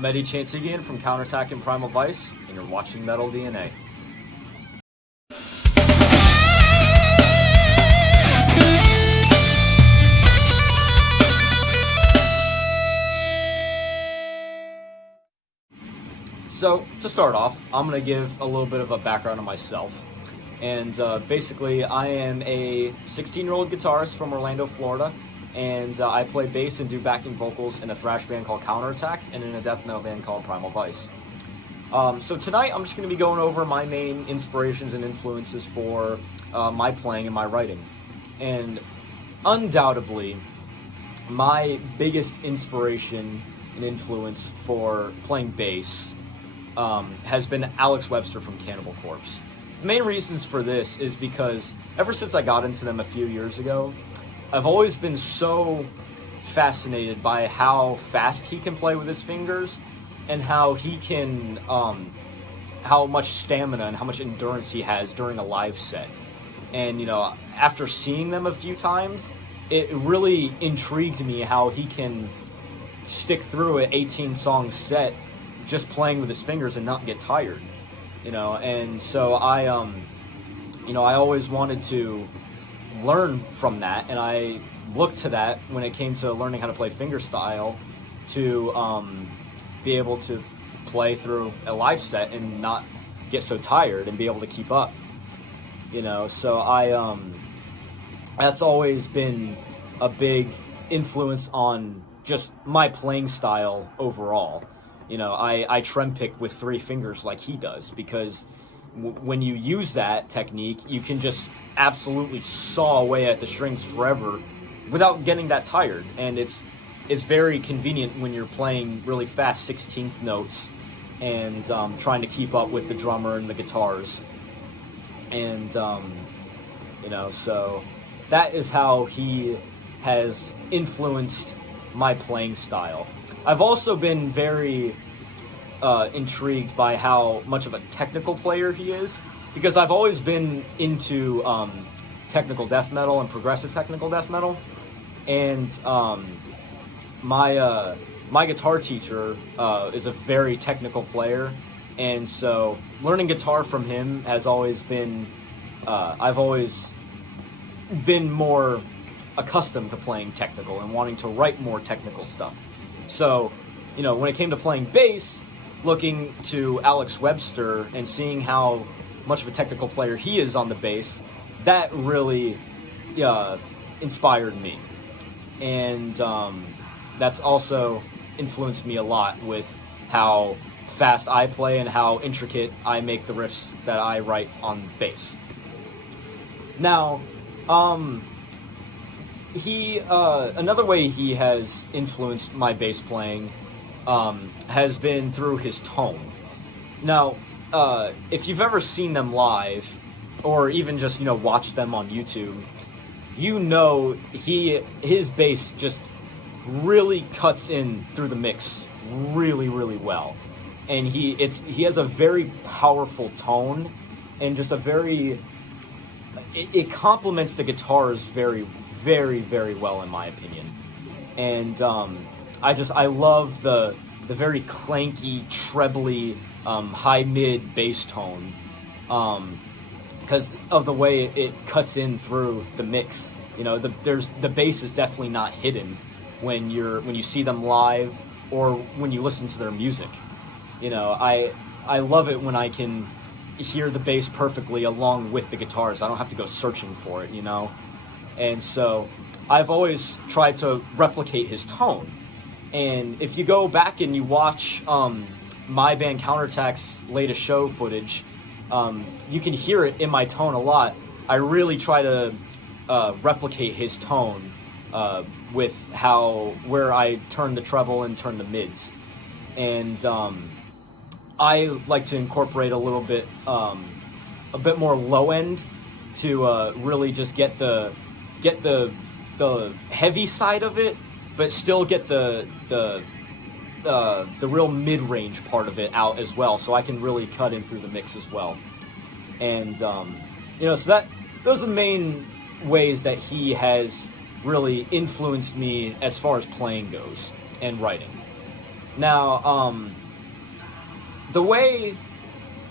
I'm Eddie Chantigian from Counterattack and Primal, and you're watching Metal DNA. So, to start off, I'm going to give a little bit of a background on myself. And basically, I am a 16-year-old guitarist from Orlando, Florida. And I play bass and do backing vocals in a thrash band called Counterattack and in a death metal band called Primal. So tonight I'm just going to be going over my main inspirations and influences for my playing and my writing. And undoubtedly, my biggest inspiration and influence for playing bass has been Alex Webster from Cannibal. The main reasons for this is because ever since I got into them a few years ago, I've always been so fascinated by how fast he can play with his fingers and how he can, how much stamina and how much endurance he has during a live set. And, you know, after seeing them a few times, it really intrigued me how he can stick through an 18-song set just playing with his fingers and not get tired, you know. And so I always wanted to learn from that, and I looked to that when it came to learning how to play fingerstyle to be able to play through a live set and not get so tired and be able to keep up, you know. So that's always been a big influence on just my playing style overall. You know, I trem pick with 3 fingers like he does because when you use that technique, you can just absolutely saw away at the strings forever without getting that tired. And it's very convenient when you're playing really fast 16th notes and trying to keep up with the drummer and the guitars. And, you know, so that is how he has influenced my playing style. I've also been very intrigued by how much of a technical player he is, because I've always been into technical death metal and progressive technical death metal, and my guitar teacher is a very technical player, and so learning guitar from him has always been, I've always been more accustomed to playing technical and wanting to write more technical stuff. So, you know, when it came to playing bass, looking to Alex Webster and seeing how much of a technical player he is on the bass, that really inspired me. And that's also influenced me a lot with how fast I play and how intricate I make the riffs that I write on bass. Now, another way he has influenced my bass playing has been through his tone. Now, if you've ever seen them live, or even just, you know, watched them on YouTube, you know his bass just really cuts in through the mix really, really well. And he has a very powerful tone, and just a very, it complements the guitars very, very, very well, in my opinion. And I love the very clanky, trebly, high-mid bass tone, because of the way it cuts in through the mix. You know, the bass is definitely not hidden when you see them live or when you listen to their music. You know, I love it when I can hear the bass perfectly along with the guitars. I don't have to go searching for it, you know. And so I've always tried to replicate his tone. And if you go back and you watch my band Counterattack's latest show footage, you can hear it in my tone a lot. I really try to replicate his tone with where I turn the treble and turn the mids. And I like to incorporate a bit more low end to really just get the heavy side of it, but still get the real mid-range part of it out as well, so I can really cut in through the mix as well. And you know, so those are the main ways that he has really influenced me as far as playing goes and writing. Now, the way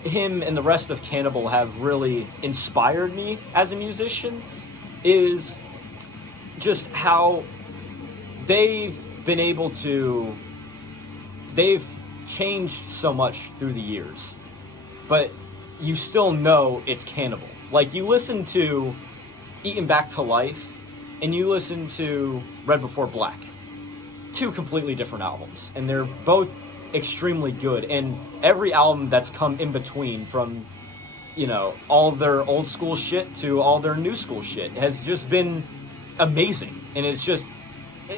him and the rest of Cannibal have really inspired me as a musician is just how they've been able to... They've changed so much through the years, but you still know it's Cannibal. Like, you listen to Eaten Back to Life, and you listen to Red Before Black. Two completely different albums, and they're both extremely good, and every album that's come in between, from, you know, all their old school shit to all their new school shit, has just been amazing, and it's just...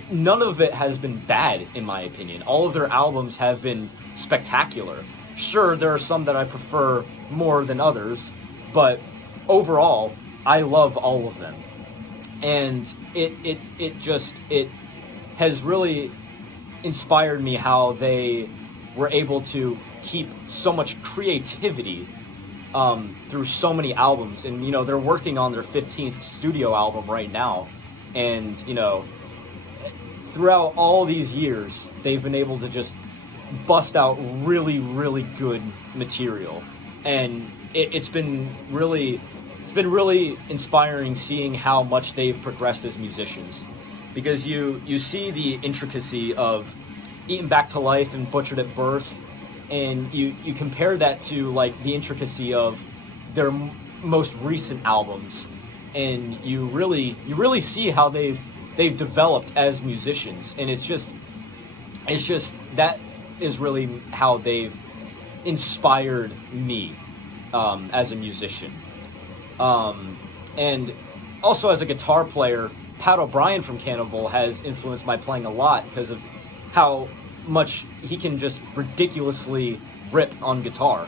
None of it has been bad, in my opinion. All of their albums have been spectacular. Sure, there are some that I prefer more than others, but overall, I love all of them. And it has really inspired me how they were able to keep so much creativity through so many albums. And, you know, they're working on their 15th studio album right now. And, you know, throughout all these years, they've been able to just bust out really, really good material. And it's been really inspiring seeing how much they've progressed as musicians. Because you see the intricacy of Eaten Back to Life and Butchered at Birth, and you compare that to, like, the intricacy of their most recent albums, and you really see how they've developed as musicians. And it's just that is really how they've inspired me as a musician. And also as a guitar player, Pat O'Brien from Cannibal has influenced my playing a lot because of how much he can just ridiculously rip on guitar.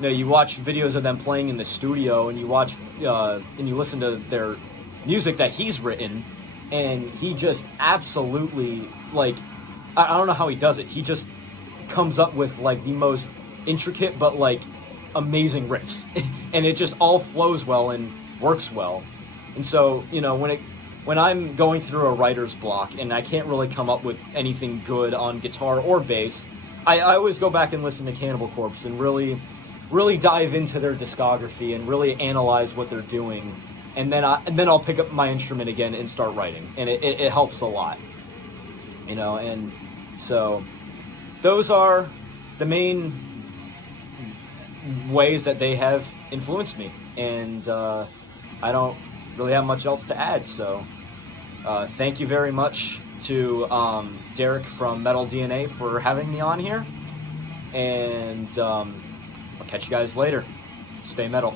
You know, you watch videos of them playing in the studio, and you watch and you listen to their music that he's written, and he just absolutely, like, I don't know how he does it. He just comes up with, like, the most intricate but, like, amazing riffs. And it just all flows well and works well. And so, you know, when I'm going through a writer's block and I can't really come up with anything good on guitar or bass, I always go back and listen to Cannibal Corpse and really dive into their discography and really analyze what they're doing. And then I'll pick up my instrument again and start writing, and it helps a lot, you know. And so those are the main ways that they have influenced me, and I don't really have much else to add. So thank you very much to Derek from Metal DNA for having me on here, and I'll catch you guys later. Stay metal.